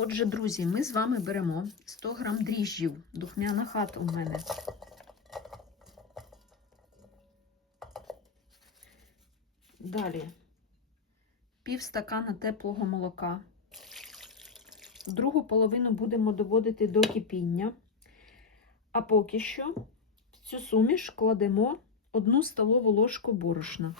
Отже, друзі, ми з вами беремо 100 грам дріжджів. Духмяна хата у мене. Далі пів стакана теплого молока. Другу половину будемо доводити до кипіння. А поки що в цю суміш кладемо одну столову ложку борошна.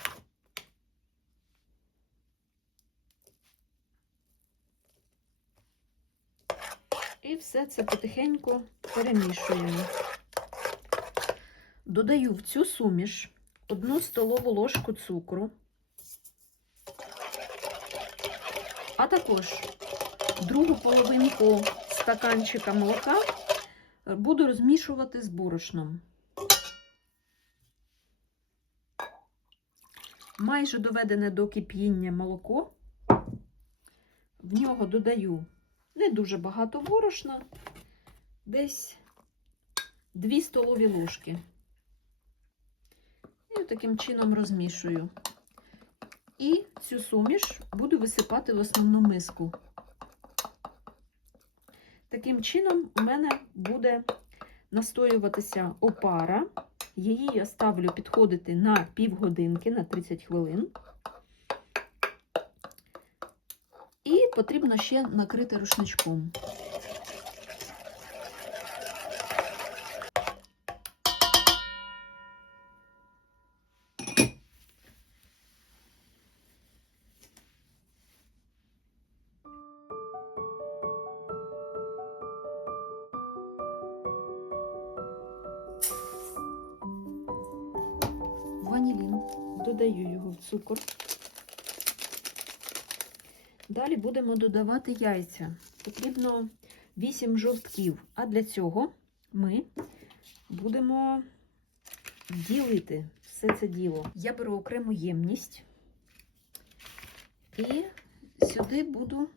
Все це потихеньку перемішуємо. Додаю в цю суміш одну столову ложку цукру, а також другу половинку стаканчика молока буду розмішувати з борошном. Майже доведене до кипіння молоко, в нього додаю не дуже багато борошна, десь 2 столові ложки. І таким чином розмішую. І цю суміш буду висипати в основну миску. Таким чином, у мене буде настоюватися опара. Її я ставлю підходити на півгодинки, на 30 хвилин. І потрібно ще накрити рушничком. Ванілін, додаю його в цукор. Далі будемо додавати яйця. Потрібно 8 жовтків, а для цього ми будемо ділити все це діло. Я беру окрему ємність і сюди буду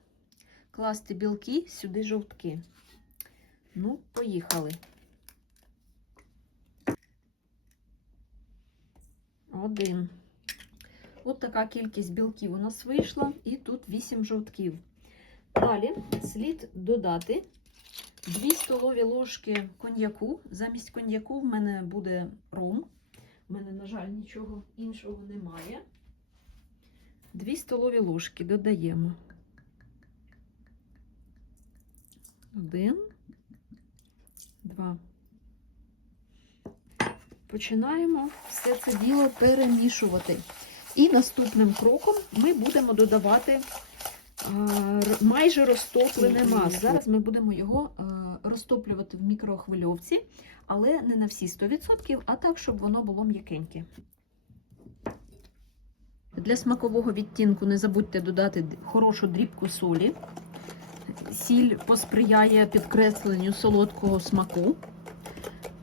класти білки, сюди жовтки. Ну, поїхали. Один. От така кількість білків у нас вийшла, і тут 8 жовтків. Далі слід додати 2 столові ложки коньяку. Замість коньяку в мене буде ром. У мене, на жаль, нічого іншого немає. 2 столові ложки додаємо. Один, два. Починаємо все це діло перемішувати. І наступним кроком ми будемо додавати майже розтоплене масло. Зараз ми будемо його розтоплювати в мікрохвильовці, але не на всі 100%, а так, щоб воно було м'якеньке. Для смакового відтінку не забудьте додати хорошу дрібку солі. Сіль посприяє підкресленню солодкого смаку.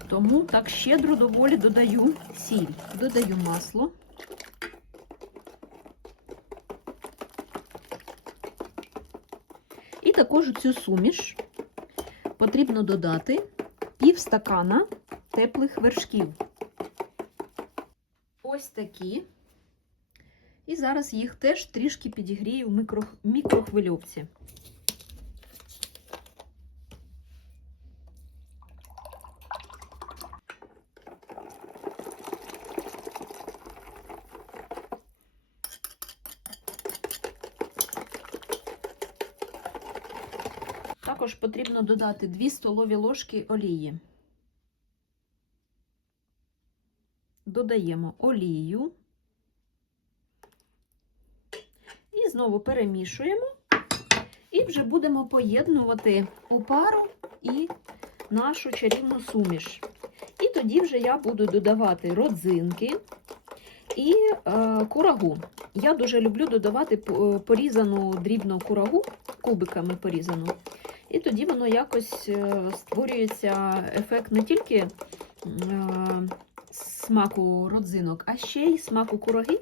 Тому так щедро доволі додаю сіль, додаю масло. І також цю суміш потрібно додати пів стакана теплих вершків. Ось такі. І зараз їх теж трішки підігрію в мікро... мікрохвильовці. Також потрібно додати 2 столові ложки олії. Додаємо олію і знову перемішуємо, і вже будемо поєднувати опару і нашу чарівну суміш. І тоді вже я буду додавати родзинки і е, курагу. Я дуже люблю додавати порізану дрібну курагу, кубиками порізану. І тоді воно якось створюється ефект не тільки смаку родзинок, а ще й смаку кураги.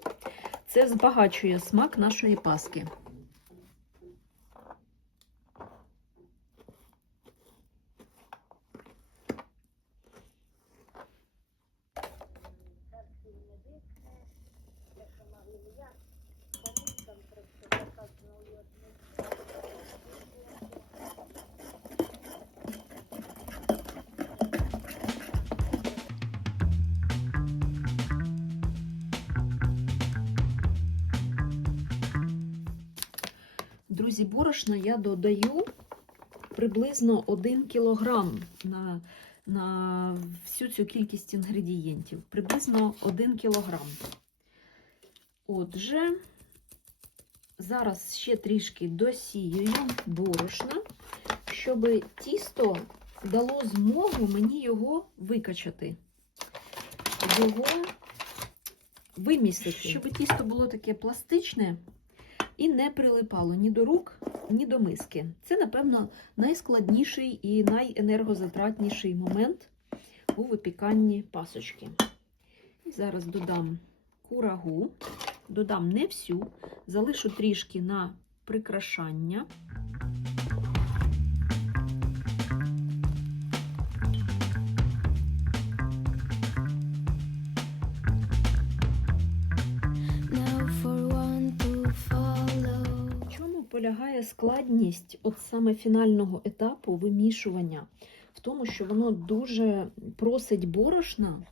Це збагачує смак нашої паски. Галузі борошна я додаю приблизно 1 кілограм на, на всю цю кількість інгредієнтів. Приблизно 1 кілограм. Отже, зараз ще трішки досіюю борошна, щоб тісто дало змогу мені його викачати, його вимісити, щоб тісто було таке пластичне і не прилипало ні до рук, ні до миски. Це, напевно, найскладніший і найенергозатратніший момент у випіканні пасочки. І зараз додам курагу, додам не всю, залишу трішки на прикрашання. Полягає складність от саме фінального етапу вимішування? В тому, що воно дуже просить борошна,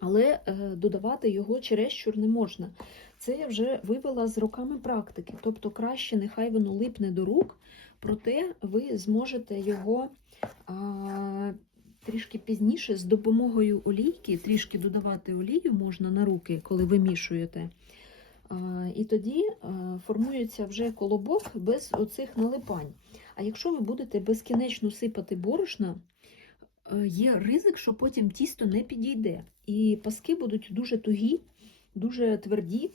але е, додавати його чересчур не можна. Це я вже вивела з роками практики. Тобто краще нехай воно липне до рук, проте ви зможете його а, трішки пізніше з допомогою олійки, трішки додавати олію можна на руки, коли вимішуєте. А, І тоді формується вже колобок без оцих налипань. А якщо ви будете безкінечно сипати борошна, е, є ризик, що потім тісто не підійде. І паски будуть дуже тугі, дуже тверді.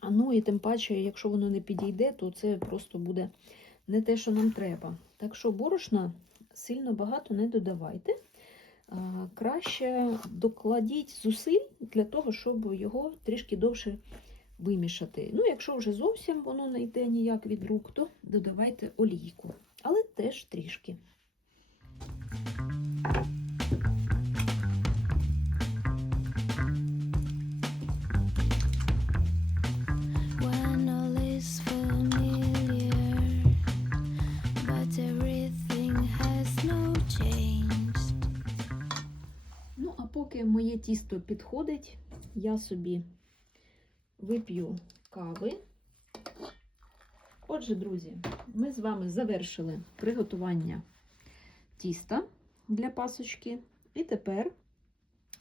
А ну і тим паче, якщо воно не підійде, то це просто буде не те, що нам треба. Так що борошна сильно багато не додавайте. Краще докладіть зусиль для того, щоб його трішки довше вимішати. Ну, якщо вже зовсім воно не йде ніяк від рук, то додавайте олійку. Але теж трішки. Ну, а поки моє тісто підходить, я собі вип'ю кави. Отже, друзі, ми з вами завершили приготування тіста для пасочки. І тепер,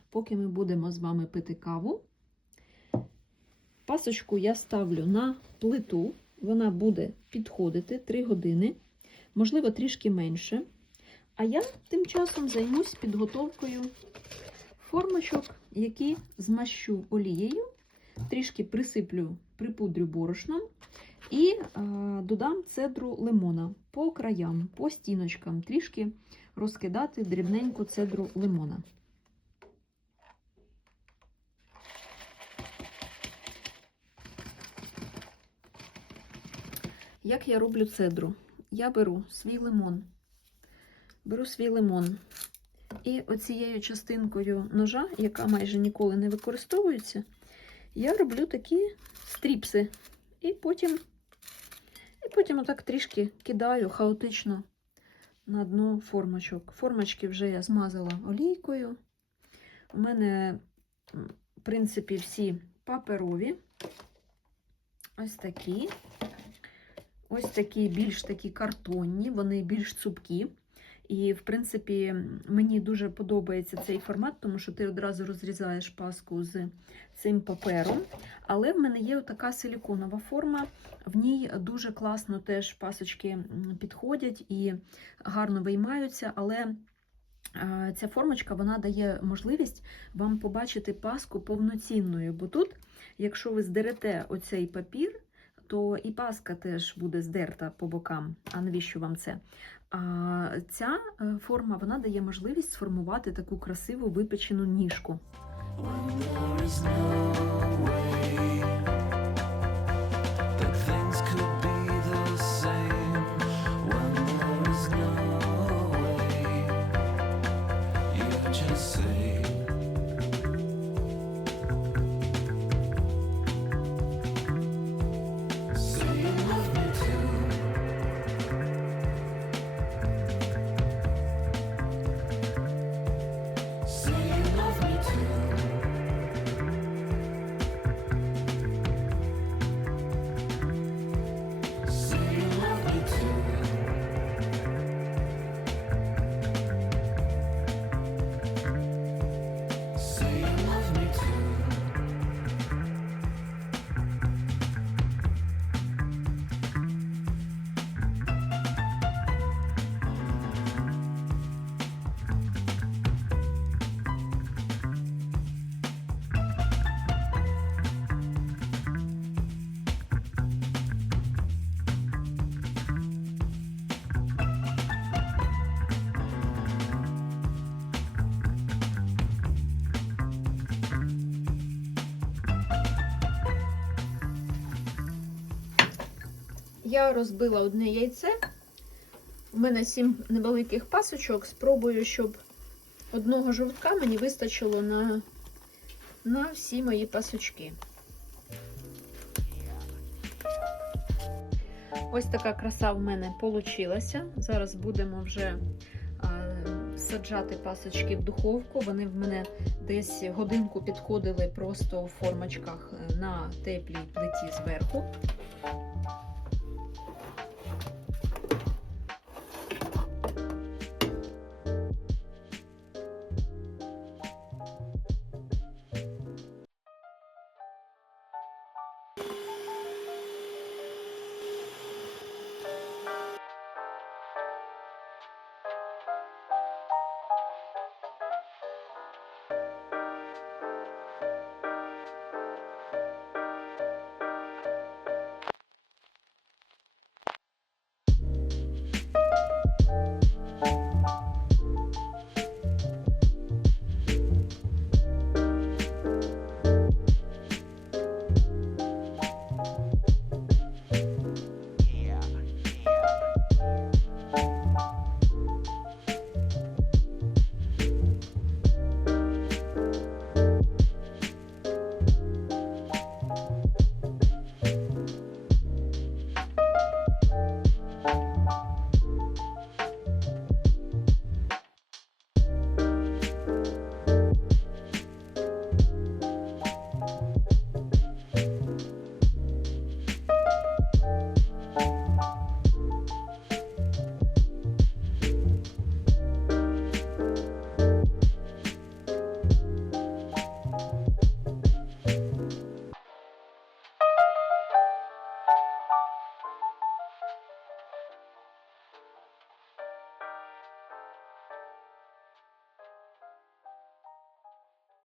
поки ми будемо з вами пити каву, пасочку я ставлю на плиту. Вона буде підходити 3 години, можливо, трішки менше. А я тим часом займусь підготовкою формочок, які змащу олією, трішки присиплю, припудрю борошном і е, додам цедру лимона по краям, по стіночкам, трішки розкидати дрібненьку цедру лимона. Як я роблю цедру? Я беру свій лимон, беру свій лимон, і оцією частинкою ножа, яка майже ніколи не використовується, я роблю такі стріпси. І потім, і потім отак трішки кидаю хаотично на дно формочок. Формочки вже я змазала олійкою. У мене, в принципі, всі паперові. Ось такі. Ось такі більш такі картонні, вони більш цупкі. І, в принципі, мені дуже подобається цей формат, тому що ти одразу розрізаєш паску з цим папером. Але в мене є така силіконова форма, в ній дуже класно теж пасочки підходять і гарно виймаються. Але ця формочка вона дає можливість вам побачити паску повноцінною. Бо тут, якщо ви здерете оцей папір, то і паска теж буде здерта по бокам. А навіщо вам це? Ця е, форма вона дає можливість сформувати таку красиву випечену ніжку. just there Я розбила одне яйце. У мене сім невеликих пасочок. Спробую, щоб одного жовтка мені вистачило на, на всі мої пасочки. Ось така краса в мене получилася. Зараз будемо вже саджати пасочки в духовку. Вони в мене десь годинку підходили просто в формочках е, на теплій плиті зверху.